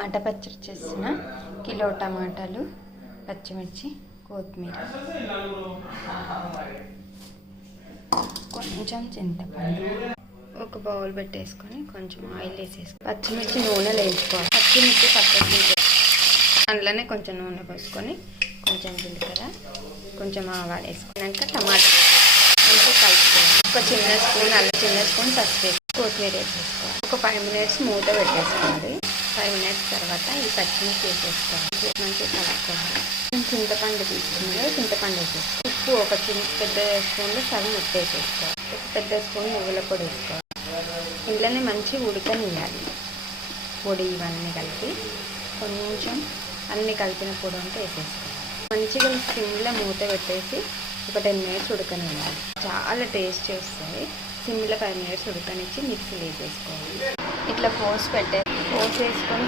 టమాటా పచ్చడి చేసిన కిలో టమాటాలు, పచ్చిమిర్చి, కొత్తిమీర, కొంచెం చింతపండు, ఒక బౌల్ పెట్టేసుకొని కొంచెం ఆయిల్ వేసేసుకొని పచ్చిమిర్చి నూనెలో వేసుకోవాలి. పచ్చిమిర్చి పక్కకి అందులోనే కొంచెం నూనె పోసుకొని కొంచెం జీలకర్ర, కొంచెం ఆవాలు వేసుకున్నాక టమాటా అంతా కలుపుకోవాలి. ఒక చిన్న స్పూన్ పసుపు వేసి కొత్తిమీర వేసేసుకోవాలి. ఒక 5 minutes మూత పెట్టేసుకోవాలి. 5 minutes తర్వాత ఈ పచ్చిమిర్చి వేసేసుకోవాలి. మంచిగా కలుపుకోవాలి. చింతపండు తీసుకుని చింతపండు వేసేసుకోవాలి. ఉప్పు ఒక పెద్ద స్పూన్లో సగం ఉప్పు వేసేసుకోవాలి. ఒక పెద్ద స్పూన్ నువ్వుల పొడి వేసుకోవాలి. ఇంట్లోనే మంచి ఉడకనియాలి. పొడి ఇవన్నీ కలిపి కొంచెం అన్నీ కలిపిన పొడి అంతా వేసేసుకోవాలి. మంచిగా సిమ్లో మూత పెట్టేసి ఒక 10 minutes ఉడకనివ్వాలి. చాలా టేస్టీ వస్తుంది. సిమ్లో 5 minutes ఉడకనిచ్చి మిక్సీలో వేసేసుకోవాలి. ఇట్లా పోసేసుకొని